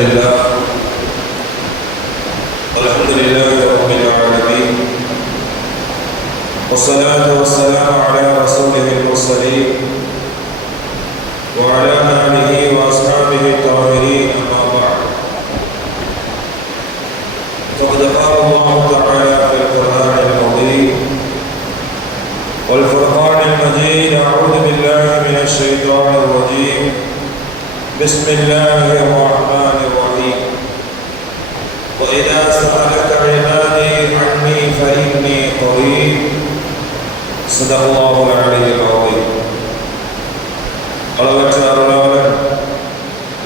الحمد لله رب العالمين والصلاة والسلام على رسوله المرسلين وعلى آله وأصحابه الطاهرين أما بعد فقد قال الله تعالى في القرآن العظيم والفرقان المجيد أعوذ بالله من الشيطان الرجيم بسم الله الرحمن الرحيم وإذا سألك عبادي عني فإني قريب صدق الله العلي العظيم அளவற்ற அருளாளர்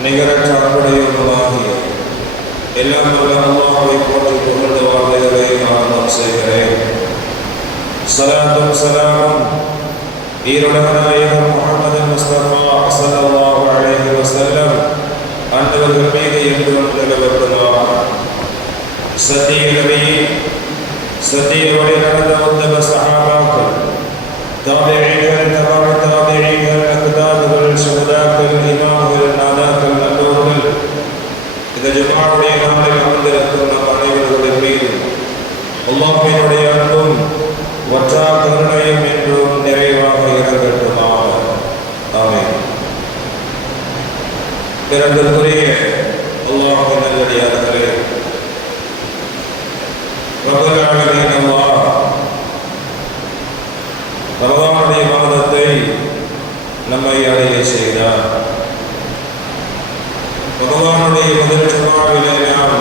நிகரற்ற அன்புடையவர்களாகிய எல்லாம் வல்ல அல்லாஹ்வை போற்றி புகழ்ந்து வாழ்வதை ஆரம்பம் செய்கிறேன். ஸலாத்தும் ஸலாமும் ஈருலக நாயகம் முஹம்மது முஸ்தஃபா ஸல்லல்லாஹு அலைஹி வஸல்லம் அன்னவர்கள் மீது என்றும் நிலவட்டுமாக. சத்திய நபி, சத்திய வழி நடந்த உத்தம சஹாபாக்கள், தாபிஈன்கள், தபஅ தாபிஈன்கள், அக்தாபுகள், ஷுஹதாக்கள், இமாம்கள், நாதாக்கள், நல்லோர்கள், இந்த ஜும்ஆவுடைய நாளில் அமர்ந்திருக்கும் நம் அனைவர்களின் மீது அல்லாஹ்வினுடைய அன்பும் வற்றா கருணையும் என்றும் நிறைவாக இறங்கட்டுமாக. ஆமீன். பிறந்தற்குரிய அல்லாஹ்வின் நல்லடியார்களே, ரப்பல் ஆலமீன் அல்லாஹ் ரமதானுடைய மாதத்தை நம்மை அடைய செய்தார். ரமதானுடைய முதல் ஜும்ஆவிலே நாம்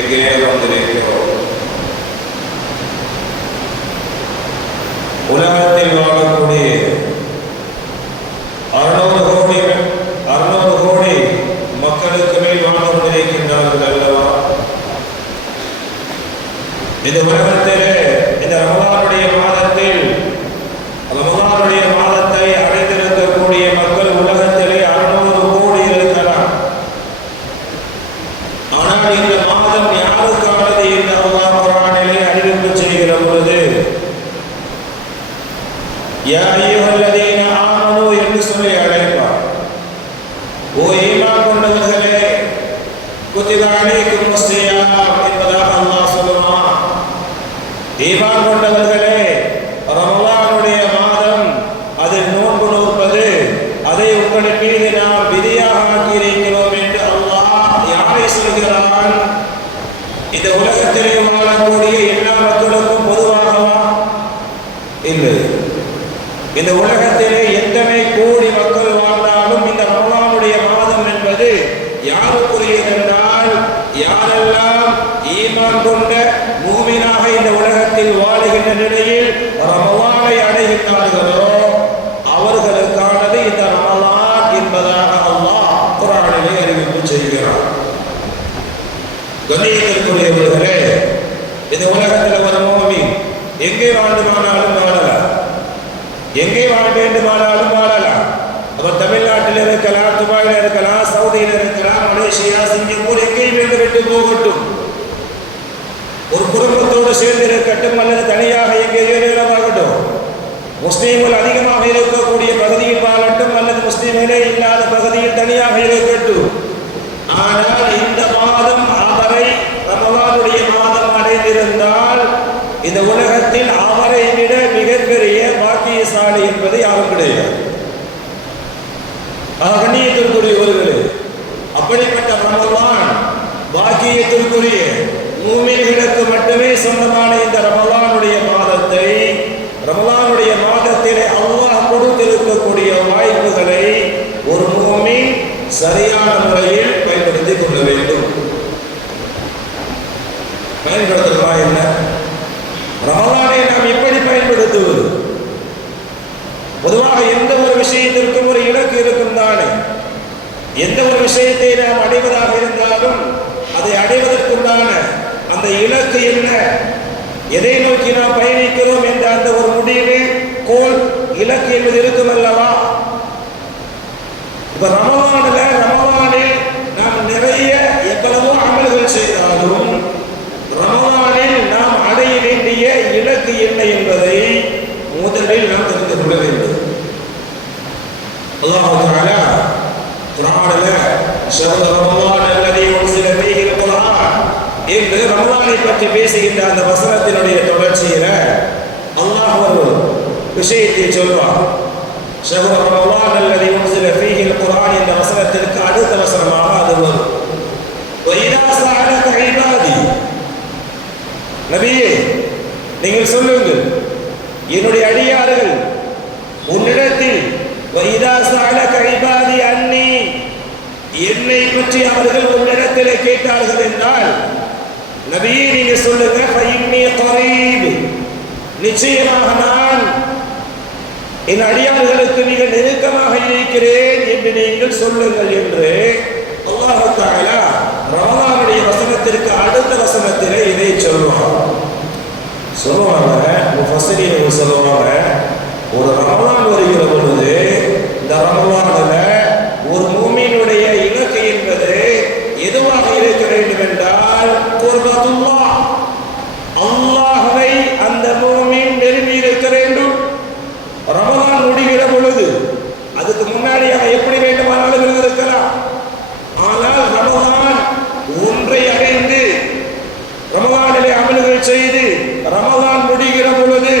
எங்கே வந்திருக்கிறோம்? உலகத்தில் வாழக்கூடிய 600 கோடி மக்களுக்கு மேல் வாழ்ந்து கொண்டிருக்கின்றார்கள் அல்லவா? இந்த உலகத்திலே இந்த ரமலானுடைய மாதத்தை அடைந்திருக்கக்கூடிய மக்கள் உலகத்திலே 600 கோடி இருக்கலாம். ஆனால் இந்த மாதம் யாருக்கானது என்று அல்லாஹ் குர்ஆனிலே அறிவிப்பு செய்கிற பொழுது யா அய்யுஹல்லதீன ஆமனூ என்று சொல்லி அழைப்பார். ஓ ஈமான் கொண்டவர்களே, குத்திப அலைக்குமுஸ் ஸியாம் என்பதாக அல்லாஹ் சொல்லுவான். ஈமான் கொண்டவர்களே, ரமலானுடைய மாதம் அதில் நோன்பு நோற்பது, அதை உங்கள் மீது நாம் விதியாக ஆக்கியிருக்கிறோம் என்று அல்லாஹ் யாரை சொல்கிறான்? இந்த உலகத்திலே வாழக்கூடிய எல்லா மக்களுக்கும் பொதுவாகவா? இல்லை. இந்த உலகத்திலே எத்தனை கோடி மக்கள் வாழ்ந்தாலும் இந்த ரமலானுடைய மாதம் என்பது யாருக்குரியது என்றால், யாரெல்லாம் ஈமான் கொண்ட மூமினாக இந்த உலகத்தில் வாழுகின்ற நிலையில் ரமலானை அடைகின்றார்களோ அவர்களுக்கானது இந்த ரமலான் என்பதாக அல்லாஹ் குர்ஆனிலே அறிவிப்பு செய்கிறார். கண்ணியத்திற்குரியவர்களே, இந்த உலகத்தில் ஒரு மூமின் எங்கே வேண்டுமானாலும் வாழலாம், எங்கே வாழ வேண்டுமானாலும் வாழலாம். அவர் தமிழ்நாட்டில் இருக்கலாம், துபாயில் இருக்கலாம், சவுதியில் இருக்கலாம், மலேசியா, சிங்கப்பூர், எங்கேயும் என்று விட்டு போகட்டும். ஒரு குடும்பத்தோடு சேர்ந்து இருக்கட்டும் அல்லது தனியாக எங்கேயோ இருக்கட்டும். முஸ்லீம்கள் அதிகமாக இருக்கக்கூடிய பகுதியில் வாழட்டும் அல்லது முஸ்லீம்களே இல்லாத பகுதியில் தனியாக இருக்கட்டும். ஆனால் இந்த மாதம் அவரை ரமலானுடைய மாதம் அடைந்திருந்தால் இந்த உலகத்தில் அவரை விட மிகப்பெரிய பாக்கியசாலி என்பது யாரும் கிடையாது. கண்ணியத்திற்குரியவர்களே, அப்படிப்பட்ட ரமலான் பாக்கியத்திற்குரிய மூமின்களுக்கு மட்டுமே சொந்தமான இந்த ரமலானுடைய மாதத்தை, ரமலானுடைய மாதத்திலே அல்லாஹ் கொடுத்திருக்கக்கூடிய வாய்ப்புகளை ஒரு மூமின் சரியான முறையில் பயன்படுத்திக் கொள்ள வேண்டும். பயன்படுத்துவதா என்ன? ரமலானை நாம் எப்படி பயன்படுத்துவது? பொதுவாக எந்த ஒரு விஷயத்திற்கும் ஒரு இலக்கு இருக்கும் தானே. எந்த ஒரு விஷயத்தை நாம் அடைவதாக இருந்தாலும் அதை அடைவதற்குண்டான அந்த இலக்கு என்ன, எதை நோக்கி நாம் பயணிக்கிறோம் என்ற அந்த ஒரு முடிவு, கோல், இலக்கு என்பது இருக்கும் அல்லவா? இப்ப ரமலானில் நாம் நிறைய எவ்வளவோ அமல்கள் செய்தாலும் ரமலானில் நாம் அடைய வேண்டிய இலக்கு என்ன என்பதை முதலில் நாம் தெரிந்து கொள்ள வேண்டும். அல்லாஹ் தஆலா குர்ஆனில் ஷஹ்ரு ரமலான் அல்லதி என்று ரமலானை பற்றி பேசுகின்ற அந்த வசனத்தினுடைய தொடர்ச்சியில அல்லாஹ் ஒரு விஷயத்தை சொல்வார். ஷஹ்ரு ரமலான் அல்லதி உன்ஸில ஃபீஹில் குர்ஆன் என்ற வசனத்திற்கு அடுத்த வசனமாக அது வரும். வஇதா ஸஅலக இபாதி, நபியே நீங்கள் சொல்லுங்கள் என்னுடைய அடியார்கள் உன்னிடத்தில் வஇதா ஸஅலக இபாதி அன்னி, என்னை பற்றி அவர்கள் உன்னிடத்தில் கேட்டார்கள் என்றால் நபியே நீங்க சொல்லுங்க ஃபஇன்னி கரீப், நிச்சயமாக நான் என் அடியார்களுக்கு மிக நெருக்கமாக இருக்கிறேன் என்று நீங்கள் சொல்லுங்கள் என்று அல்லாஹ் தஆலா ரமலானுடைய வசனத்திற்கு அடுத்த வசனத்திலே இதை சொல்லுவாங்க. முஃபஸ்ஸிரீன்கள் சொல்லுவாங்க, ஒரு ரமலான் வருகிற பொழுது இந்த ரமலானில் ஒரு மூமினுடைய இலக்கு என்பது எதுவாக இருக்க வேண்டும் என்றால் குர்பத்துல்லாஹ், அல்லாஹ்வை அந்த மூமின் நெருங்கி இருக்க வேண்டும். ரமலான் முடிகிற பொழுது அதுக்கு முன்னாடியாக எப்படி வேண்டுமானாலும் இருந்திருக்கலாம். ஆனால் ரமலான் ஒன்றை அடைந்து ரமலானிலே அமல்கள் செய்து ரமலான் முடிகிற பொழுது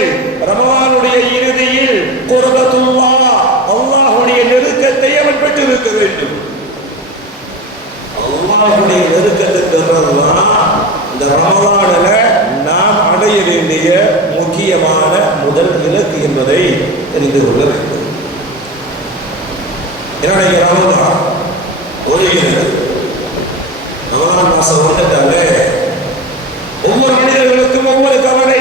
ரமலானுடைய இறுதியில் குர்பத்துல்லாஹ், அல்லாஹ்வுடைய நெருக்கத்தை அவன் பெற்றிருக்க வேண்டும். அல்லாஹ்வுடைய நெருக்கத்துக்கு இந்த ரமலானில நாம் அடைய வேண்டிய முக்கியமான முதல் இலக்கு என்பதை தெரிந்து கொள்ள வேண்டும். என்னுடைய ரமலான் ஒருகிறது, ரமலான் மாசம் வந்துட்டாலே ஒவ்வொரு மனிதர்களுக்கும் ஒவ்வொரு கவலை,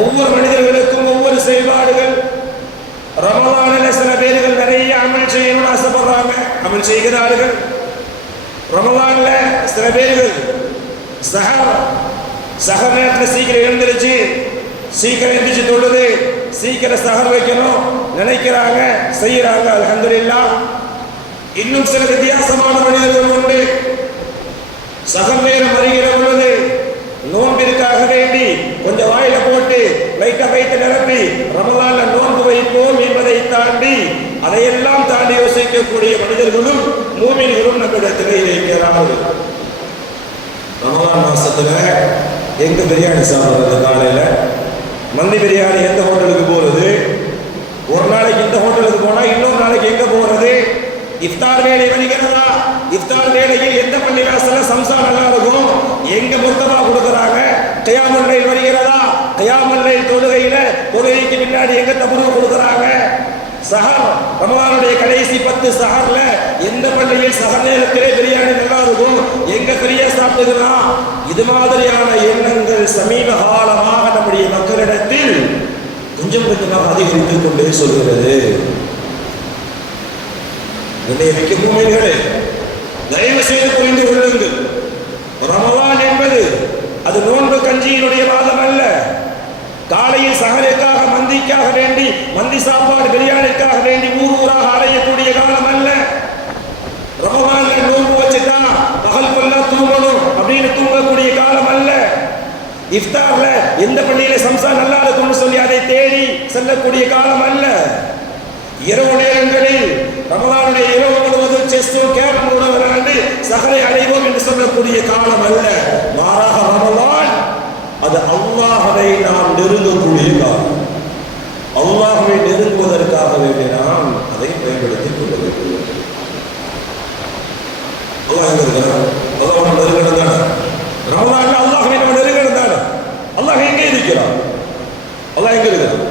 ஒவ்வொரு மனிதர்களுக்கும் ஒவ்வொரு செயல்பாடுகள். ரமலானில் சில பேர்கள் நிறைய அமல் செய்யணும்னு ஆசைப்படுறாங்க, அமல் செய்கிறார்கள். ரமலான்ல சில பேர்கள் சஹர் நேரத்தில் சீக்கிரம் எழுந்திருச்சு, சீக்கிரம் எழுந்திரிச்சு தொழுது சீக்கிரம் சஹர் வைக்கணும் நினைக்கிறாங்க, செய்யறாங்க, அல்ஹம்துலில்லாஹ். இன்னும் சில வித்தியாசமான மனிதர்கள் உண்டு. சஹர் நேரம் வருகிற பொழுது நோன்பிற்காக வேண்டி கொஞ்சம் வாயில போட்டு லைட்டா வைத்து நிரப்பி ரமலான்ல நோன்பு வைப்போம் என்பதை தாண்டி அதையெல்லாம் தாண்டி யோசிக்கக்கூடிய மனிதர்களும் மூமின்களும் நம்மிடத்திலே இருக்கிறார்கள். ரமலான் மாசத்துல எங்க பிரியாணி சாப்பிடுறது, காலையில மந்தி பிரியாணி எந்த ஹோட்டலுக்கு போறது, ஒரு நாளைக்கு இந்த ஹோட்டலுக்கு போனா இன்னொரு நாளைக்கு எங்க போறது, இஃப்தார் வேலை வருகிறதா, இஃப்தார் வேலையில் எந்த பள்ளிவாசல்ல சம்சா நல்லா இருக்கும், எங்க முர்த்தபா கொடுக்கறாங்க, கியாமுல் லைல் வருகிறதா, கியாமுல் லைல் தொழுகைக்கு பின்னாடி எங்க தபுரு கொடுக்கறாங்க, சஹர் ரமலானுடைய கடைசி 10 சஹர்ல எந்த பள்ளியில் சஹர் நேரத்திலே பிரியாணி நல்லா இருக்கும், எங்க பிரியா சாப்பிடுகிறோம். இது மாதிரியான எண்ணங்கள் சமீப காலமாக நம்முடைய மக்களிடத்தில் கொஞ்சம் கொஞ்சமாக அதிகரித்துக் கொண்டே சொல்கிறது. மிக்க மூமின்களே, தயவு செய்து புரிந்து கொள்ளுங்கள், ரமலான் என்பது அது நோன்பு கஞ்சியினுடைய மாதம் அல்ல. காலையில் சஹருக்காக மந்திக்காக வேண்டி மந்தி சாப்பாடு பிரியாணிக்காக வேண்டி ஊராக அலையக்கூடிய காலம் அல்ல. ரமலான்ல நோன்பு வச்சுட்டா பகல் கொள்ளா தூங்கணும் அப்படின்னு தூங்கக்கூடிய காலம் அல்ல. இஃப்தார்ல எந்த பள்ளியில சம்சா நல்லா இருக்கும்னு சொல்லி அதை தேடி செல்லக்கூடிய காலம் அல்ல. இரவு நேரங்களில் ரமலானுடைய இரவு முழுவதும் செஸ்ஸோ கேரம் விளையாண்டு சஹரை அடைவோம் என்று சொல்லக்கூடிய காலம் அல்ல. மாறாக ரமலான் அது அல்லாஹ்வை நாம் நெருங்கக்கூடிய காலம். அல்லாஹ்வை நெருங்குவதற்காக வேண்டி நாம் அதை பயன்படுத்திக் கொள்ள வேண்டும். அல்லாஹ் எங்க இருக்கிறான்? அல்லாஹ் நெருங்கணும் தானே. ரமலான்ல அல்லாஹ்வை நம்ம நெருங்கணும் தானே. அல்லாஹ் எங்கே இருக்கிறான்? அல்லாஹ் எங்க இருக்கிறான்?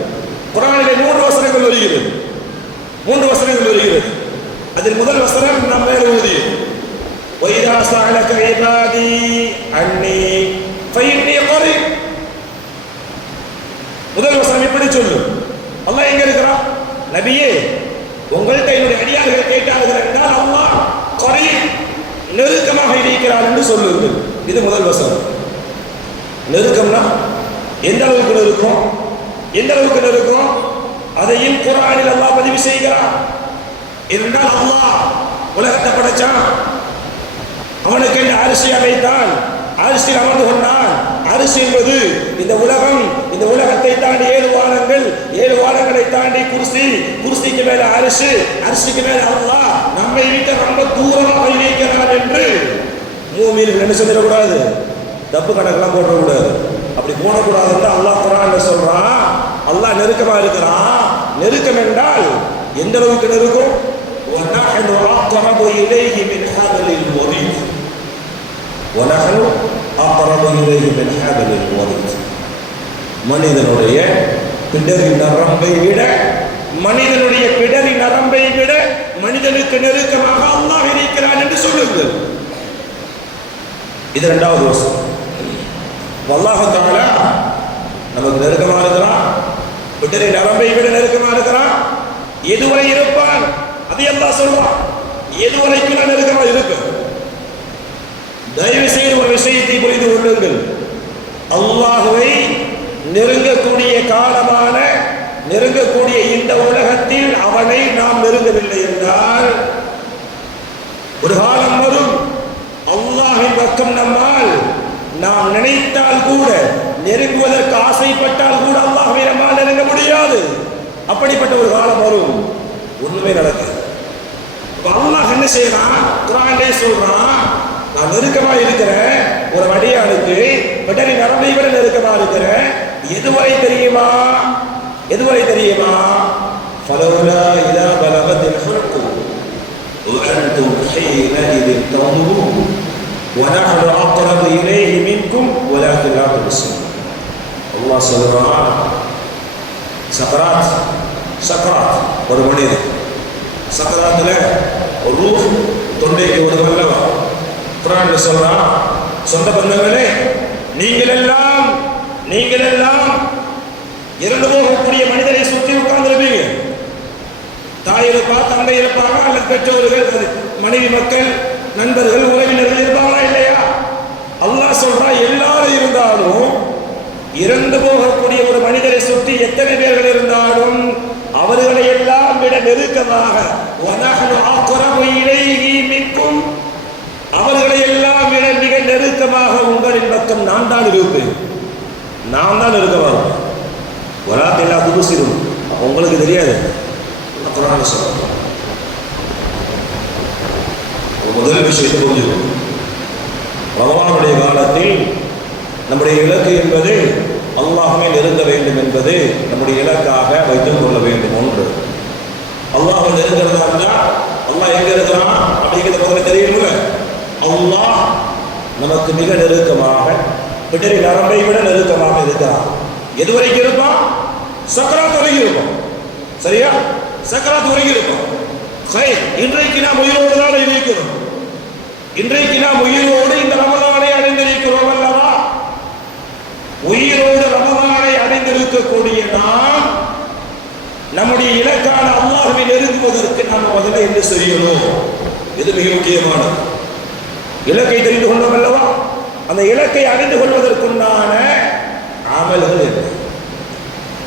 குர்ஆனிலே 3 வசனங்கள் வருகிறது. 3 வசனங்கள் வருகிறது. அதில் முதல் வசனம் நாம் மேலே ஓதியது, وَإِذَا سَأَلَكَ عِبَادِي عَنِّي فَإِنِّي قَرِيبٌ. முதல் வசனம் இப்படி சொல்லு, அல்லாஹ் எங்க இருக்கிறான்? நபியே, உங்கள்கிட்ட என்னுடைய அடியார்கள் கேட்டார்கள் என்றால் அல்லாஹ் கரீப், நெருக்கமாக இருக்கிறார் என்று சொல்லுங்கள். இது முதல் வசனம். நெருக்கம்னா எந்த அளவுக்கு நெருக்கம், எந்த அளவுக்கு நெருக்கம் அதையும் குர்ஆனில் அல்லாஹ் பதிவு செய்கிறான். என்றால் அல்லாஹ் உலகத்தை படைச்சான், அவனுக்கு என்று அரிசி அமைத்தான், அரிசியில் அமர்ந்து கொண்டான். அரிசி என்பது இந்த உலகம், இந்த உலகத்தை தாண்டி 7 வானங்கள், 7 வானங்களை தாண்டி குர்சி, குர்சிக்கு மேல அரிசி, அரிசிக்கு மேல அல்லாஹ் நம்மை விட்டு ரொம்ப தூரமாக இருக்கிறான் என்று மூமின்கள் என்ன சொல்லிடக்கூடாது. தப்பு கணக்கெல்லாம் போடக்கூடாது. அப்படி போடக்கூடாதுன்னு அல்லாஹ் குர்ஆன்ல சொல்றான். அல்லாஹ் நெருக்கமா இருக்கிறான். நெருக்கம் என்றால் எந்த அளவுக்கு நெருக்கம்? وَنَحْنُ أَقْرَبُ إِلَيْهِ مِنْ حَبْلِ الْوَرِيدِ وَنَحْنُ أَقْرَبُ إِلَيْهِ مِنْ حَبْلِ الْوَرِيدِ. மனிதனுடைய பிடரி நரம்பை விட மனிதனுடைய பிடரி நரம்பை விட மனிதனுக்கு நெருக்கமாக அல்லாஹ் இருக்கிறான் என்று சொல்லுங்கள். இது இரண்டாவது வசனம். அல்லாஹ் தஆலா நமக்கு நெருக்கமாக இருக்கிறான். பிடரி நரம்பை விட நெருக்கமாக இருக்கிறான். எதுவரை இருப்பான் அது அல்லாஹ் சொல்றான். எதுவரைக்கும் நான் நெருக்கமாக இருப்பேன். தயவு செய்து ஒரு விஷயத்தை புரிந்து கொள்ளுங்கள். அல்லாஹ்வை நெருங்கக்கூடிய காலமான நெருங்கக்கூடிய இந்த உலகத்தில் அவனை நாம் நெருங்கவில்லை என்றால் ஒரு காலம் வரும் அல்லாஹ்வின் பக்கம் நம்மால் நாம் நினைத்தால் கூட நெருங்குவதற்கு ஆசைப்பட்டால் கூட அல்லாஹ்வை நம்மால் நெருங்க முடியாது. அப்படிப்பட்ட ஒரு காலம் வரும். ஒண்ணுமே நடக்காது. அல்லாஹ் என்ன செய்யறான்? குர்ஆனிலே சொல்றான், நான் நெருக்கமா இருக்கிறேன் ஒரு அடியானுக்கு, பிடரி நரம்பை விட நெருக்கமா இருக்கிறேன். எதுவரை தெரியுமா? எதுவரை தெரியுமா? ஃபலௌலா இதா பலகத்தில் ஹுல்கும் وأنتم حينئذ تنظرون ونحن أقرب إليه منكم ولكن لا تبصرون. அல்லாஹ் சொல்றான், சக்கராத் ஒரு மனிதன் சக்கராத்துல ஒரு ரூஹ் தொண்டைக்கு ஒரு நல்லவா. குர்ஆன்ல சொல்றான், சொந்த பந்தங்களே நீங்கள் எல்லாம் இறந்து போகக்கூடிய மனிதரை சுற்றி உட்கார்ந்திருப்பீங்க. தாய் இருப்பா, தந்தை இருப்பாங்க, அல்லது பெற்றோர்கள், மனைவி, மக்கள், நண்பர்கள், உறவினர்கள் இருப்பாங்களா இல்லையா? அல்லாஹ் சொல்றா, எல்லாரும் இருந்தாலும் இறந்து போகக்கூடிய ஒரு மனிதரை சுற்றி எத்தனை பேர்கள் இருந்தாலும் அவர்களை எல்லாம் விட நெருக்கமாக அவர்களை எல்லாம் விட மிக நெருக்கமாக உங்களின் பக்கம் நான் தான் இருப்பேன். நான் தான் நெருக்கமாக இருப்பேன். வராத்தெல்லா புதுசிரும் உங்களுக்கு தெரியாது. முதல் விஷயத்தை புரிஞ்சுக்கணும். ரமலானுடைய காலத்தில் நம்முடைய இலக்கு என்பது அல்லாஹ்வை நெருங்க வேண்டும் என்பது நம்முடைய இலக்காக வைத்துக் கொள்ள வேண்டும். ஒன்று, அல்லாஹ்வை நெருங்கிறதா இருந்தால் அல்லாஹ் எங்க இருக்கிறான் அப்படிங்கிறது முதல்ல தெரியுமில்ல. அல்லாஹ் நமக்கு மிக நெருக்கமாக, பிடரி நரம்பை விட நெருக்கமாக இருக்கிறான். எது வரைக்கும் இருப்பான்? சக்கராத் வரைக்கும் இருப்பான். சரியா? சக்கராத் வரைக்கும் இருப்பான். சரி, இன்றைக்கு நாம் உயிரோடு தான் இருக்கிறோம். இன்றைக்கு நாம் உயிரோடு இந்த ரமலானை அடைந்திருக்கிறோம் அல்லவா? உயிரோடு ரமலானை அடைந்திருக்கக்கூடிய நாம் நம்முடைய இலக்கான அல்லாஹ்வை நெருங்குவதற்கு நாம் முதல்ல என்ன செய்யணும்? இது மிக முக்கியமானது. இலக்கை தெரிந்து கொண்டோம் அல்லவா? அந்த இலக்கை அடைந்து கொள்வதற்குண்டான அமல்கள் என்ன?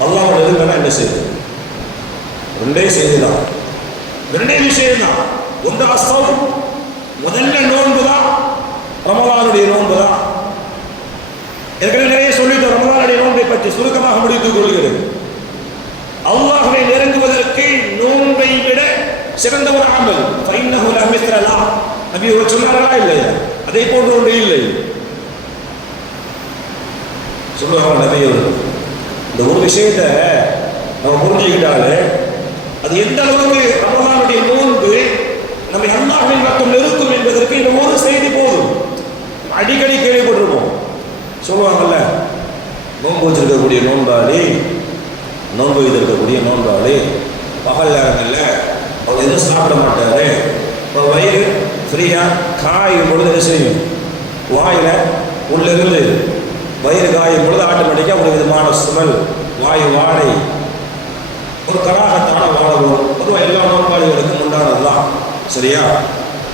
அல்லாஹ்வை நெருங்கினா என்ன செய்யுது? ரெண்டே செய்திதான், ரெண்டே விஷயம்தான். ஒன்று அஸ்ஸௌம், முதல்ல நோன்பு தான், ரமலானுடைய நோன்பு தான். ஏற்கனவே நிறைய சொல்லிட்டு ரமலானுடைய நோன்பை பற்றி சுருக்கமாக முடித்துக் கொள்கிறேன். அல்லாஹ்வை நெருங்குவதற்கு நோன்பை விட சிறந்த ஒரு அமல் ஃபைன்னஹு லா மிஸ்ல லஹ். நபி அவர்கள் சொன்னார்களா இல்லையா? அதே போன்று ஒன்று இல்லை சொல்லுவாங்க நபி அவர்கள். இந்த ஒரு விஷயத்தை நம்ம புரிஞ்சுக்கிட்டாலே அது எந்த அளவுக்கு ரமலானுடைய நோன்பு நம்ம அல்லாஹ்வின் பக்கம் நெருக்கும் என்பதற்கு இந்த ஒரு செய்தி போதும். அடிக்கடி கேள்விப்பட்டிருப்போம். சொல்லுவாங்கல்ல, நோன்பு வச்சிருக்கக்கூடிய நோன்பாளி, நோன்பு வைத்திருக்கக்கூடிய நோன்பாளி பகல் நேரங்களில் அவர் எதுவும் சாப்பிட மாட்டார். இப்போ வயிறு ஃப்ரீயாக காயும் பொழுது என்ன செய்யும்? வாயில் உள்ளிருந்து வயிறு காயும் பொழுது ஆட்டோமேட்டிக்காக ஒரு விதமான ஸ்மெல், வாயு வாடை, ஒரு கராகத்தான வாழவும் பொதுவாக எல்லா நோன்பாளிகளுக்கும் உண்டானது தான். சரியா?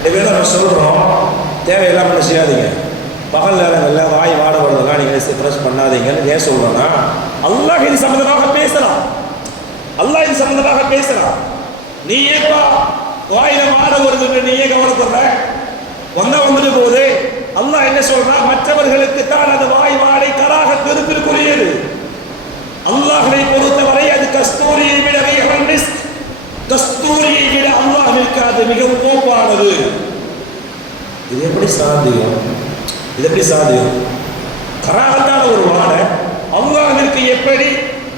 இதே நம்ம சொல்கிறோம், தேவையெல்லாம் என்ன செய்யாதீங்க, பகல் நேரங்களில் வாய் வாடப்படுறதுலாம் நீங்கள் ப்ரெஸ் பண்ணாதீங்கன்னு ஏன் சொல்கிறோன்னா, அல்லாஹ் இது சம்பந்தமாக பேசலாம். அல்லாஹ் இது சம்பந்தமாக பேசலாம். நீ ஏப்பா வாயில வாட வருது நீயே கவலைப்படுற? வந்துட்டு போது அல்லாஹ் என்ன சொல்றா? மற்றவர்களுக்கு தான் அது வாய் வாடை கராக திருப்பிற்குரியது. அல்லாஹ்வை பொறுத்தவரை அது கஸ்தூரியை விட கஸ்தூரியை விட அல்லாஹ்விற்கு அது மிகவும் கோப்பானது. இது எப்படி சாத்தியம்? இது எப்படி சாத்தியம்? கராகத்தான ஒரு வாழை அல்லாஹ்விற்கு எப்படி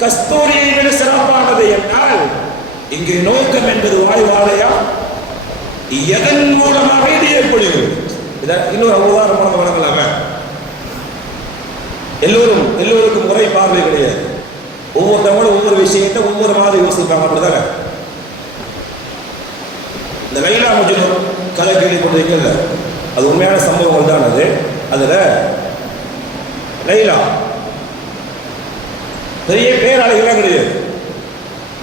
கஸ்தூரியை விட சிறப்பானது என்றால் இங்கே நோக்கம் என்பது வாய்வாழையா எதன் மூலமாக இது ஏற்படுகிறது. இன்னொரு உதாரணமாக வழங்கலாமே. எல்லோருக்கும் முறை பார்வை கிடையாது. ஒவ்வொருத்தவங்களும் ஒவ்வொரு விஷயத்தை ஒவ்வொரு மாதிரி யோசிப்பாங்க. அப்படிதானே? இந்த லைலா மஜ்னூன் கதை கேள்விப்பட்டிருக்கீங்கல்ல, அது உண்மையான சம்பவங்கள் தான். அதுல லைலா பெரிய பேராளிகளாம் கிடையாது.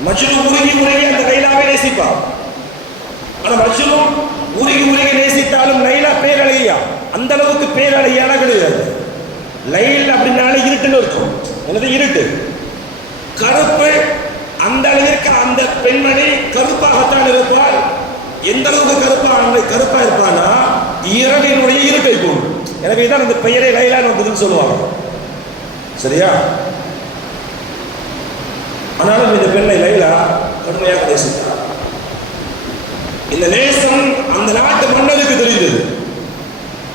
மஜ்னூன் உருகி அந்த லைலாவை நேசிப்பான். ஆனா மஜ்னூன் உருகி நேசித்தாலும் லைலா பேரழகியா, அந்த அளவுக்கு பேரழகியான கிடையாது. லைல் அப்படின்னால இருட்டுன்னு இருக்கும். என்னது இருட்டு, கருப்பு. அந்த அளவிற்கு அந்த பெண்மணி கருப்பாகத்தான் இருப்பாள். எந்த அளவுக்கு கருப்பா இருப்பானா இரவினுடைய இருட்டை போகும். எனவே தான் அந்த பெயரை லைலான்னு வந்ததுன்னு சொல்லுவாங்க. சரியா? ஆனாலும் இந்த பெண்ணை லைலா கடுமையாக நேசித்தார். இந்த நேசம் அந்த நாட்டு மன்னருக்கு தெரிந்தது.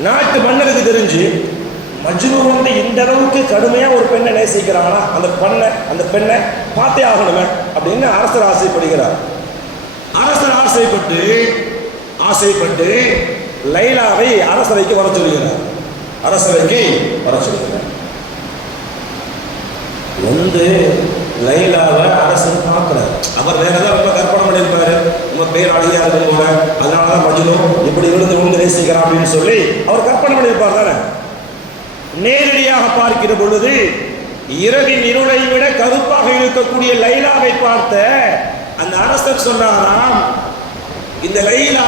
நாட்டு மன்னருக்கு தெரிஞ்சு மஜ்னூன் வந்து இந்த அளவுக்கு கடுமையா ஒரு பெண்ணை நேசிக்கிறாங்கன்னா அந்த பெண்ணை பார்த்தே ஆகணுமே அப்படின்னு அரசர் ஆசைப்படுகிறார். அரசர் ஆசைப்பட்டு லைலாவை அரசவைக்கு வர சொல்கிறார். வந்து லைலாவை அரசர் பார்க்கிறார். அவர் வேற ஏதாவது ரொம்ப கற்பனை பண்ணியிருப்பாரு. உங்க பேர் அழகியா இருக்கும் போல, அதனாலதான் மஜ்னூன் இப்படி விழுந்து நேசிக்கிறான் அப்படின்னு சொல்லி அவர் கற்பனை பண்ணியிருப்பார் தானே. நேரடியாக பார்க்கிற பொழுது இரவின் இருளை விட கருப்பாக இருக்கக்கூடிய லைலாவை பார்த்த அந்த அரசர் சொன்னாராம், இந்த லைலா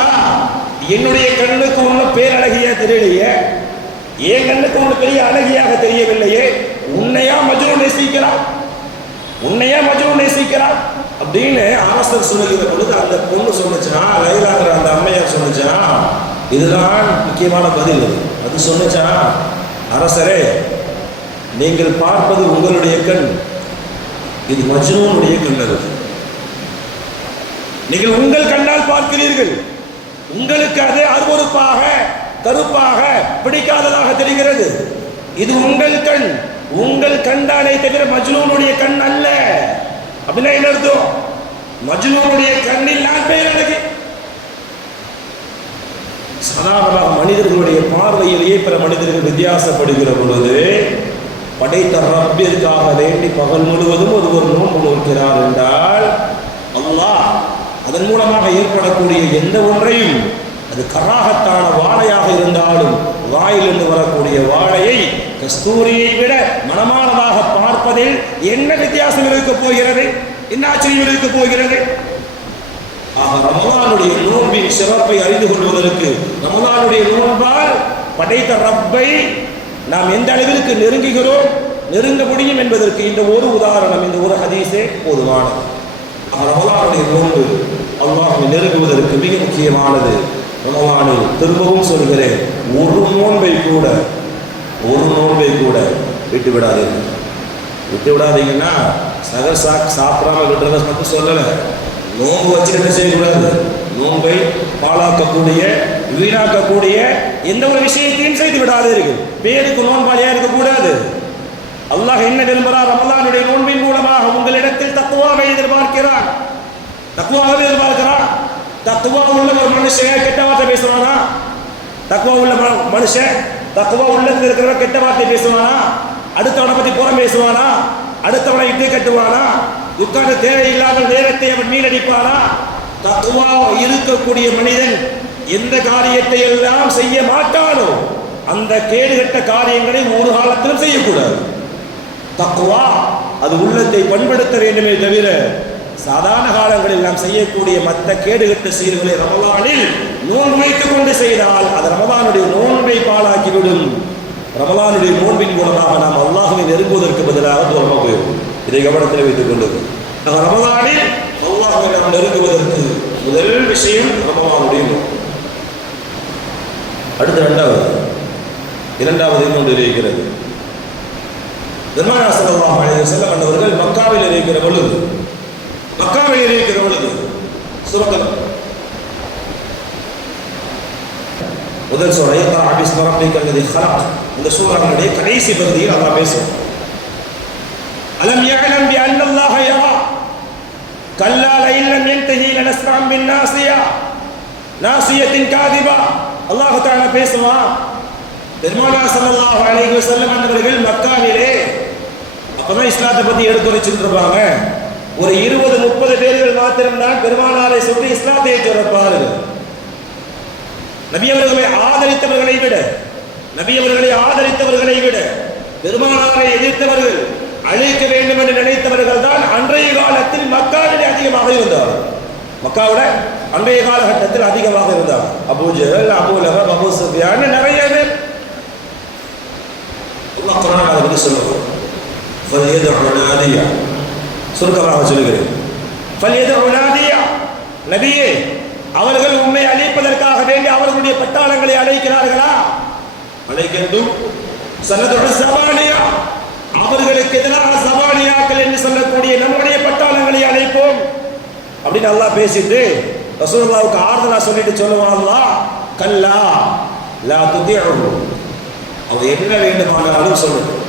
என்னுடைய கண்ணுக்கு ஒன்றும் பேரழகியா தெரியலையே, என் கண்ணுக்கு ஒன்று பெரிய அழகியாக தெரியவில்லையே, உன்னையா மஜ்னூன் நேசிக்கிறான் அப்படின்னு அரசர் சொல்லுகிற பொழுது அந்த பொண்ணு சொன்னுச்சா, லைலாங்கிற அந்த அம்மையார் சொன்னுச்சா, இதுதான் முக்கியமான பதில். அது சொன்னுச்சா, அரசரே, நீங்கள் பார்ப்பது உங்களுடைய கண், இது மஜ்னூனுடைய கண். நீங்கள் உங்கள் கண்ணால் பார்க்கிறீர்கள், உங்களுக்கு அது அருவருப்பாக கருப்பாக பிடிக்காததாக தெரிகிறது. இது உங்கள் கண் தானே தவிர மஜ்னூனுடைய கண் அல்ல. அப்படின்னா என்ன அர்த்தம்? மஜ்னூனுடைய கண்ணில் நான் பேரழகு. சாதாரணமாக மனிதர்களுடைய பார்வையிலேயே பிற மனிதர்கள் வித்தியாசப்படுகிற பொழுது படைத்த ரப்பிற்காக வேண்டி பகல் முழுவதும் ஒரு நோன்பு நோக்கிறார் என்றால் அல்லாஹ் அதன் மூலமாக ஏற்படக்கூடிய எந்த ஒன்றையும், அது கராகத்தான வாழையாக இருந்தாலும் வாயிலிருந்து வரக்கூடிய வாழையை கஸ்தூரியை விட மனமானதாக பார்ப்பதில் என்ன வித்தியாசம் இருக்கப் போகிறது? என்ன ஆச்சரியம் இருக்கப் போகிறது? ரமலானுடைய நோன்பின் சிறப்பை அறிந்து கொள்வதற்கு ரமலானுடைய நோன்பால் படைத்த ரப்பை நாம் எந்த அளவிற்கு நெருங்க முடியும் என்பதற்கு இந்த ஒரு உதாரணம், இந்த ஒரு ஹதீஸே போதுமானது. ரமலானுடைய நோன்பு அல்லாஹ்வை நெருங்குவதற்கு மிக முக்கியமானது. ரமலானில் திரும்பவும் சொல்கிறேன், ஒரு நோன்பை கூட விட்டு விடாதீங்கன்னா சாப்பிடாம விடுறத மட்டும் சொல்லலை. நோன்பு வச்சு என்ன செய்யக்கூடாது? நோன்பை பாழாக்கக்கூடிய வீணாக்கக்கூடிய எந்த ஒரு விஷயத்தையும் செய்து விடாதீர்கள். பேருக்கு நோன்பாளியா இருக்கக்கூடாது. அல்லாஹ் என்ன விரும்புகிறார்? ரமலானுடைய நோன்பின் மூலமாக உங்களிடத்தில் தக்குவாவை எதிர்பார்க்கிறான். தக்குவா உள்ள ஒரு மனுஷன் கெட்ட வார்த்தை பேசுவானா? தக்குவா உள்ள மனுஷன், தக்குவா உள்ளத்தில் இருக்கிறவன் கெட்ட வார்த்தை பேசுவானா? அடுத்தவனை பத்தி புறம் பேசுவானா? அடுத்தவனை இட்டு கட்டுவானா? உட்கார்ந்து தேவையில்லாமல் நேரத்தை அவன் மீனடிப்பானா? தக்குவா இருக்கக்கூடிய மனிதன் எந்த காரியத்தை எல்லாம் செய்ய மாட்டானோ அந்த கேடுகட்ட காரியங்களை ஒரு காலத்திலும் செய்யக்கூடாது. தக்குவா அது உள்ளத்தை பண்படுத்த வேண்டுமே தவிர சாதாரண காலங்களில் நாம் செய்யக்கூடிய மற்ற கேடுகட்ட செயல்களை ரமலானில் நோன்பு வைத்துக் கொண்டு செய்தால் அது ரமலானுடைய நோன்பை பாழாக்கிவிடும். ரமலானுடைய நோன்பின் மூலமாக நாம் அல்லாஹ்வை நெருங்குவதற்கு பதிலாக தூரமாக போயிடும். இதை கவனத்தில் வைத்துக் கொண்டு ரமலானில் அல்லாஹ்வை நாம் நெருங்குவதற்கு முதல் விஷயம் ரமலானுடைய நோன்பு. அடுத்து இரண்டாவது இன்னொன்று இருக்கிறது. பெருமானார் ஸல்லல்லாஹு அலைஹி வஸல்லம் அவர்கள் மக்காவில் இருக்கிற பொழுது முதல் சூரா இக்ரா பிஸ்மி ரப்பிக்கல் லதீ ஹலக், இந்த சூராவுடைய கடைசி பகுதியில் அல்லாஹ் பேசுவார். அலம் யஅலம் பி அன்ன அல்லாஹ யரா கல்லா லஇன் லம் யன்தஹி லனஸ்ஃபஅன் பின் நாசியா நாசியத்தின் காதிபா. அல்லாஹ் தஆலா பேசுவான். பெருமானார் ஸல்லல்லாஹு அலைஹி வஸல்லம் அவர்கள் மக்காவிலே அப்பதான் இஸ்லாத்தை பத்தி எடுத்துரைச்சிட்டு இருப்பாங்க. ஒரு 20-30 பேர்கள் மாத்திரம்தான் பெருமானாரை சொல்லி இஸ்லாத்தை ஏற்றிருப்பார்கள். நபி அவர்களை ஆதரித்தவர்களை விட பெருமானாரை எதிர்த்தவர்கள், அழிக்க வேண்டும் என்று நினைத்தவர்கள் தான் அன்றைய காலத்தில் மக்காவிலே அதிகமாக இருந்தார்கள். மக்காவோட அன்றைய காலகட்டத்தில் அதிகமாக இருந்தார். Abu Jahl, Abu Lahab, Abu Sufiyan, நிறைய பேர். அல்லாஹ் குர்ஆன் அதை பற்றி சொல்லுவார். ஃபல்யதுஉ நாதியா, சுருக்கமாக சொல்லுகிறேன். ஃபல்யதுஉ நாதியா, நபியே அவர்கள் உண்மை அழிப்பதற்காக வேண்டி அவர்களுடைய பட்டாளங்களை அழைக்கிறார்களா? அழைக்கட்டும். சனதுஉ ஸபானியா, அவர்களுக்கு எதிராக ஸபானியாக்கள் என்று சொல்லக்கூடிய நம்முடைய பட்டாளங்களை அழைப்போம் அப்படின்னு அல்லாஹ் பேசிட்டு ரசூலுல்லாஹ்வுக்கு ஆறுதலா சொல்லிட்டு சொல்லுவான் அல்லாஹ், கல்லா லா துதிஉஹு, அவர் என்ன வேண்டுமானாலும் சொல்லட்டும்,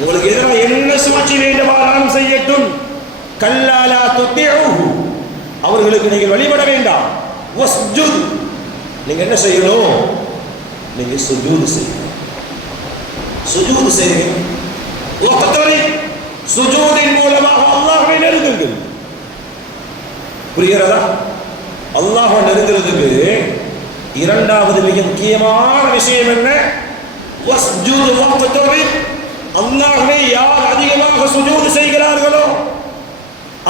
உங்களுக்கு எதிராக என்ன சூழ்ச்சி வேண்டுமானாலும் செய்யட்டும். கல்லா லா துதிஉஹு, அவர்களுக்கு நீங்கள் வழிபட வேண்டாம். வஸ்ஜுத், நீங்க என்ன செய்யணும்? நீங்க சுஜூத் செய்யணும். சுஜூத் செய்யுங்க. வக்தரி, சுஜூதின் மூலமாக அல்லாஹ்வை நெருங்குங்கள். புரிகிறதா? அல்லாஹ்வை நெருங்குறதுக்கு இரண்டாவது மிக முக்கியமான விஷயம் என்ன? வஸ்ஜுத் வக்தரி, அல்லாஹ்வை யார் அதிகமாக சுஜூத் செய்கிறார்களோ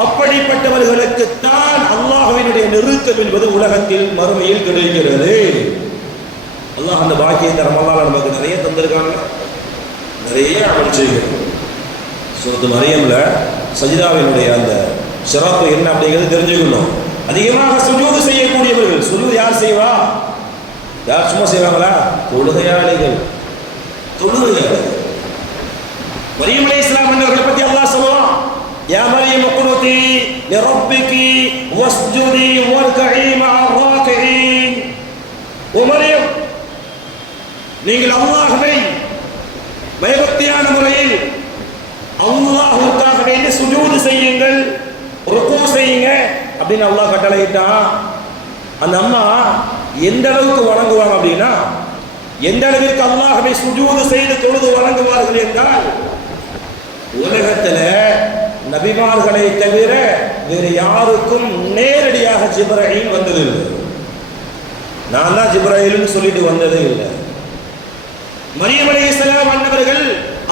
அப்படிப்பட்டவர்களுக்கு தான் அல்லாஹ்வினுடைய நெருக்கம் என்பது உலகத்தில் மறுமையில் கிடைக்கிறது. அல்லாஹ் அந்த பாக்கியத்தை ரமலான்ல நமக்கு நிறைய தந்திருக்காங்க, நிறைய அமல் செய்கிறோம். சூரத்து மரியம்ல சஜிதாவினுடைய அந்த சிறப்பு என்ன அப்படிங்கிறது தெரிஞ்சுக்கணும். அதிகமாக சுஜூது செய்யக்கூடியவர்கள். சுஜூது யார் செய்வா? யார் சும்மா செய்வாங்களா? தொழுகையாளிகள். மரியம் அலைஹிஸ்ஸலாம் அவர்களை பத்தி அல்லாஹ் சொல்லுவான், யா மரியம் குனுதி லிரப்பிகி வஸ்ஜுதி வர்கஇ மஅர் ராகிஈன். ஓ மரியம், நீங்கள் அல்லாஹ்வை பயபக்தியான முறையில் அல்லாஹ்வுக்காக வேண்டி சுஜூது செய்யுங்கள், ருக்கூ செய்யுங்க அப்படின்னு அல்லாஹ் கட்டளையிட்டான். அந்த அம்மா எந்த அளவுக்கு வணங்குவாங்க அப்படின்னா, எந்த அளவிற்கு அல்லாஹ்வை சுஜூது செய்து தொழுது வணங்குவார்கள் என்றால், உலகத்துல நபிமார்களை தவிர வேறு யாருக்கும் நேரடியாக ஜிப்ரீல் வந்ததில்லை. நான் தான் ஜிப்ரீல்னு சொல்லிட்டு வந்ததே இல்லை. மரியம் அலைஹிஸ்ஸலாம் அன்னவர்கள்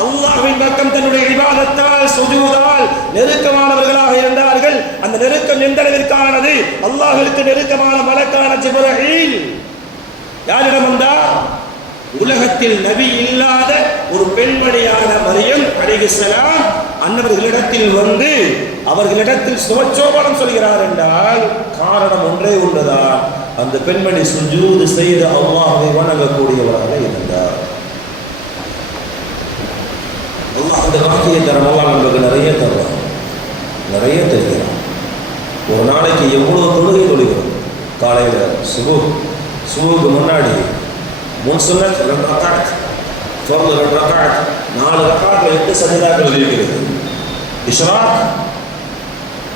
அல்லாஹ்வின் பக்கம் தன்னுடைய இபாதத்தால் சுஜூதால் நெருக்கமானவர்களாக இருந்தார்கள். அந்த நெருக்கம் எந்த அளவிற்கானது? அல்லாஹ்விற்கு நெருக்கமான மலக்கான ஜிப்ரீல் யாரிடம் வந்தார்? உலகத்தில் நபி இல்லாத ஒரு பெண்மணியான மரியம் அலைஹிஸ்ஸலாம் அன்னவர்களிடத்தில் வந்து அவர்களிடத்தில் சுபச்சோபனம் சொல்கிறார் என்றால் காரணம் ஒன்றே ஒன்றுதான், அந்த பெண்மணி சுஜூது செய்து அல்லாஹ்வை வணங்கக்கூடியவராக இருந்தார். அல்லாஹ் அந்த வாக்கியத்தை ரமலான் நமக்கு நிறைய தருவான், நிறைய தெரிகிறான். ஒரு நாளைக்கு எவ்வளவு தொழுகை தொழுகிறோம். காலையில் சுபுக்கு முன்னாடி முன் சுன்னத் 2 ரக்காத், ஃபர்து 2 ரக்காத், 4 ரக்காத்ல 8 சஜதாக்கள் இருக்கிறது. இஷ்ராக்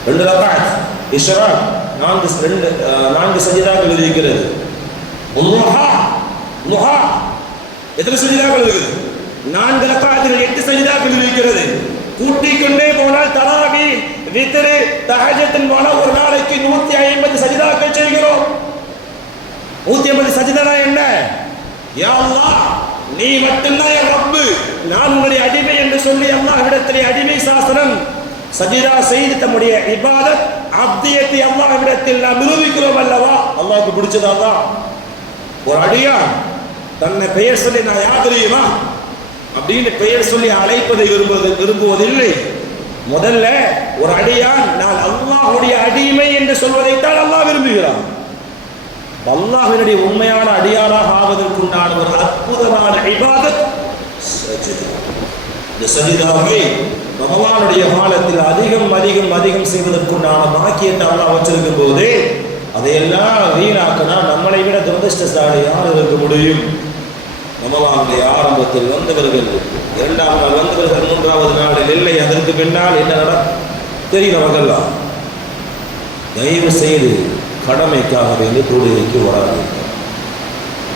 2 ரக்காத், இஷ்ராக் 4 சஜதாக்கள் இருக்கிறது. லுஹா எத்தனை சஜதாக்கள் இருக்குது? 4 ரக்காத்தில் 8 சஜதாக்கள் இருக்கிறது. கூட்டிக் கொண்டே போனால் தராவி, வித்ரு, தஹஜ்ஜுத் போன ஒரு நாளைக்கு 150 சஜதாக்கள் செய்கிறோம். 150 சஜதா என்ன? யா அல்லாஹ், நீ மட்டும்தான் என் ரப்பு, நான் உன்னுடைய அடிமை என்று சொல்லி அல்லாஹ்விடத்திலே அடிமை சாசனம் சஜிதா செய்து தம்முடைய இபாதத் அப்தியத்தை அல்லாஹ்விடத்தில் நாம் நிரூபிக்கிறோம் அல்லவா? அல்லாஹ்வுக்கு பிடிச்சதாதான். ஒரு அடியான் தன்னை பெயர் சொல்லி நான் யார் தெரியுமா அப்படின்னு பெயர் சொல்லி அழைப்பதை விரும்புவதில்லை. முதல்ல ஒரு அடியான் நான் அல்லாஹ்வுடைய அடிமை என்று சொல்வதைத்தான் அல்லாஹ் விரும்புகிறான். அல்லாஹ்வினுடைய உண்மையான அடியாராக ஆவதற்குண்டான ஒரு அற்புதமான இபாதத் சஜ்தா. இந்த சஜ்தாவை ரமலானுடைய காலத்தில் அதிகம் செய்வதற்குண்டான பாக்கியத்தை அல்லாஹ் வச்சிருக்கும் போது அதையெல்லாம் வீணாக்கினா நம்மளை விட துரதிஷ்டசாலி யார் இருக்க முடியும்? ரமலானுடைய ஆரம்பத்தில் வந்தவர்கள், 2ஆம் நாள் வந்தவர்கள், 3வது நாளில் இல்லை. அதற்கு பின்னால் என்ன தெரிகிறவர்கள்லாம் தயவு செய்து கடமைக்காக வேண்டி தொழுகைக்கு வராது.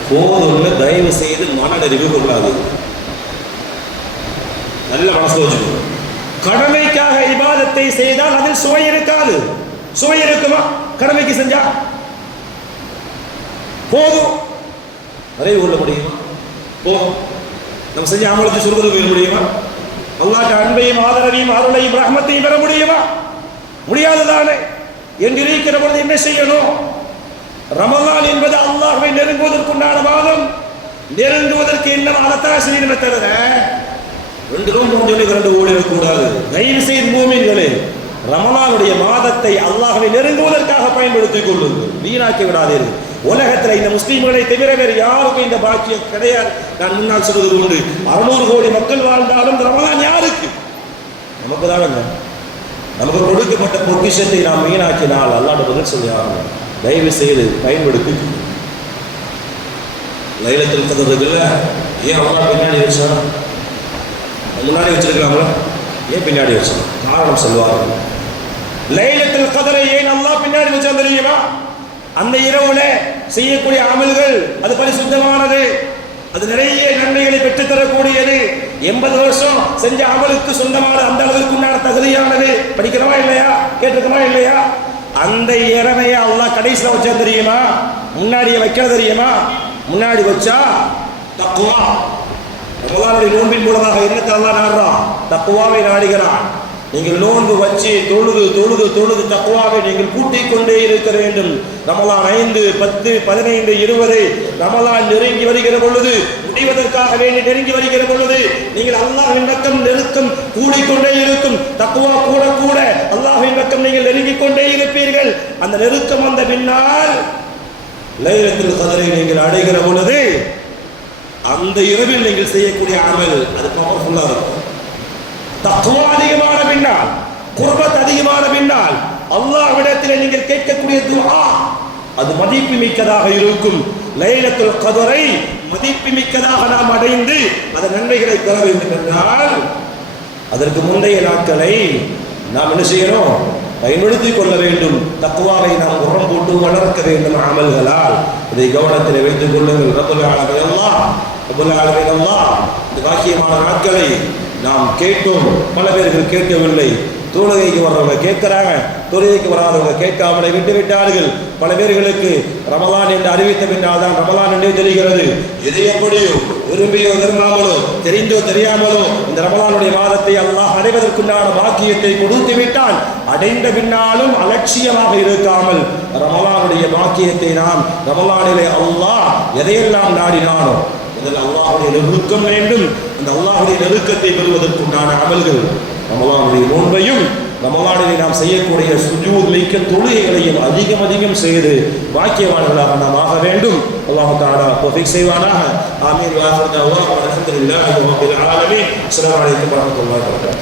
போதுள்ள தயவு செய்து மனநறிவு கொள்ளாது. நல்ல மனசு வச்சுக்கணும். கடமைக்காக இபாதத்தை செய்தால் அதில் சுவை இருக்காது. சுவை இருக்குமா? கடமைக்கு செஞ்சா போதும், நிறைவு கொள்ள முடியுமா? போதும். நம்ம செஞ்ச அமலத்தை சுருவது பெற முடியுமா? அல்லாஹ்வுடைய அன்பையும் ஆதரவையும் அருளையும் ரஹ்மத்தையும் பெற முடியுமா? முடியாதுதானே. என்று இருக்கிற பொழுது என்ன செய்யணும்? ரமலான் என்பது அல்லாஹ்வை நெருங்குவதற்குண்டான மாதம். நெருங்குவதற்கு என்ன அதைத்தான் செய்யணுமே தவிர 2 ரூம் 2 ஓடிடக்கூடாது. தயவு செய்து மூமின்களே, ரமலானுடைய மாதத்தை அல்லாஹ்வை நெருங்குவதற்காக பயன்படுத்திக் கொள்ளுங்கள், வீணாக்கி விடாதீர்கள். உலகத்தில் இந்த முஸ்லீம்களை தவிர வேறு யாருக்கும் இந்த பாக்கியம் கிடையாது. நான் முன்னால் சொல்வது உண்டு, 600 கோடி மக்கள் வாழ்ந்தாலும் ரமலான் யாருக்கு? நமக்கு தான். நமக்கு கொடுக்கப்பட்ட பொக்கிஷத்தை நாம் வீணாக்கினால் அல்லாஹ் பதில் சொல்லி ஆகணும். தயவு செய்து பயன்படுத்தி லைலத்துல் கத்ர்ல ஏன் அல்லாஹ் பின்னாடி வச்சான்? முன்னாடி வச்சிருக்காங்களா? ஏன் பின்னாடி வச்சான்? காரணம் சொல்லுவார்கள். லைலத்துல் கத்ரை ஏன் அல்லாஹ் பின்னாடி வச்சான் தெரியுமா? அந்த இரவுல செய்யக்கூடிய அமல்கள் அது பரிசுத்தமானது, அது நிறைய நன்மைகளை பெற்றுத்தரக்கூடியது. 80 வருஷம் செஞ்ச அமலுக்கு சொந்தமான அந்த அளவுக்கு உண்டான தகுதியானது. படிக்கிறவா இல்லையா? கேட்டிருக்கமா இல்லையா? அந்த இறமையை அல்லாஹ் கடைசியில் வச்சா தெரியுமா? முன்னாடியே வைக்க தெரியுமா? முன்னாடி வச்சா தக்குவா. ரமலானுடைய நோன்பின் மூலமாக என்னத்தை அல்லாஹ் நாடுறான்? தக்குவாவை நாடுகிறான். நீங்கள் நோன்பு வச்சு தொழுது தொழுது தொழுது தக்குவாவை நீங்கள் கூட்டிக் கொண்டே இருக்க வேண்டும். ரமலான் 5, 10, 15, 20 ரமலான் நெருங்கி வருகிற பொழுது, முடிவதற்காக வேண்டி நெருங்கி வருகிற பொழுது நீங்கள் அல்லாஹ்வின் பக்கம் நெருக்கம் கூடிக்கொண்டே இருக்கும். தக்குவா கூட கூட அல்லாஹ்வின் பக்கம் நீங்கள் நெருங்கிக் கொண்டே இருப்பீர்கள். அந்த நெருக்கம் வந்த பின்னால் லைலத்துல் கத்ரை நீங்கள் அடைகிற பொழுது அந்த இரவில் நீங்கள் செய்யக்கூடிய அமல் அது பவர்ஃபுல்லா இருக்கும். தக்வா அதிகமான பின்னால், குர்பத் அதிகமான பின்னால் அல்லாஹ்விடத்தில் நீங்கள் கேட்கக்கூடிய துஆ அது மதிப்பு மிக்கதாக இருக்கும். லைலத்துல் கத்ரை மதிப்பு மிக்கதாக நாம் அடைந்து அதன் நன்மைகளை பெற வேண்டும் என்றால் அதற்கு முந்தைய நாட்களை நாம் என்ன செய்யணும்? பயன்படுத்திக் கொள்ள வேண்டும். தக்வாவை நாம் உரம் போட்டு வளர்க்க வேண்டும் அமல்களால். இதை கவனத்தில் வைத்துக் கொள்ளுங்கள். ரப்பல் ஆலமீன் அல்லாஹ், ரப்பல் ஆலமீன் அல்லாஹ் இந்த பாக்கியமான நாட்களை நாம் கேட்டோம், பல பேர்கள் கேட்கவில்லை. தொழுகைக்கு வர்றவங்க கேட்கிறாங்க, தொழுகைக்கு வராதவங்க கேட்காமலை விட்டு விட்டார்கள். பல பேர்களுக்கு ரமலான் என்று அறிவித்த பின்னால் தான் ரமலான் என்றே தெரிகிறது. எது எப்படியோ விரும்பியோ விரும்பாமலோ தெரிந்தோ தெரியாமலோ இந்த ரமலானுடைய மாதத்தை அல்லாஹ் அடைவதற்குண்டான பாக்கியத்தை கொடுத்து விட்டால் அடைந்த பின்னாலும் அலட்சியமாக இருக்காமல் ரமலானுடைய பாக்கியத்தை நாம் ரமலானிலே அல்லாஹ் எதையெல்லாம் நாடினானோ அதில் அல்லாஹுடைய நெருக்கம் வேண்டும். அந்த அல்லாஹுடைய நெருக்கத்தை பெறுவதற்குண்டான அமல்கள் ரமலானுடைய நோன்பையும் ரமலானிலே நாம் செய்யக்கூடிய சுஜூத் மிக்க தொழுகைகளையும் அதிகம் அதிகம் செய்து பாக்கியவான்களாக நாம் ஆக வேண்டும். அல்லாஹ் தஆலா தௌஃபீக் செய்வானாக. ஆமீன். வ ஆகிரு தஅவானா அல்ஹம்துலில்லாஹி ரப்பில் ஆலமீன். அஸ்ஸலாமு அலைக்கும் வரஹ்மத்துல்லாஹி வபரகாத்துஹு.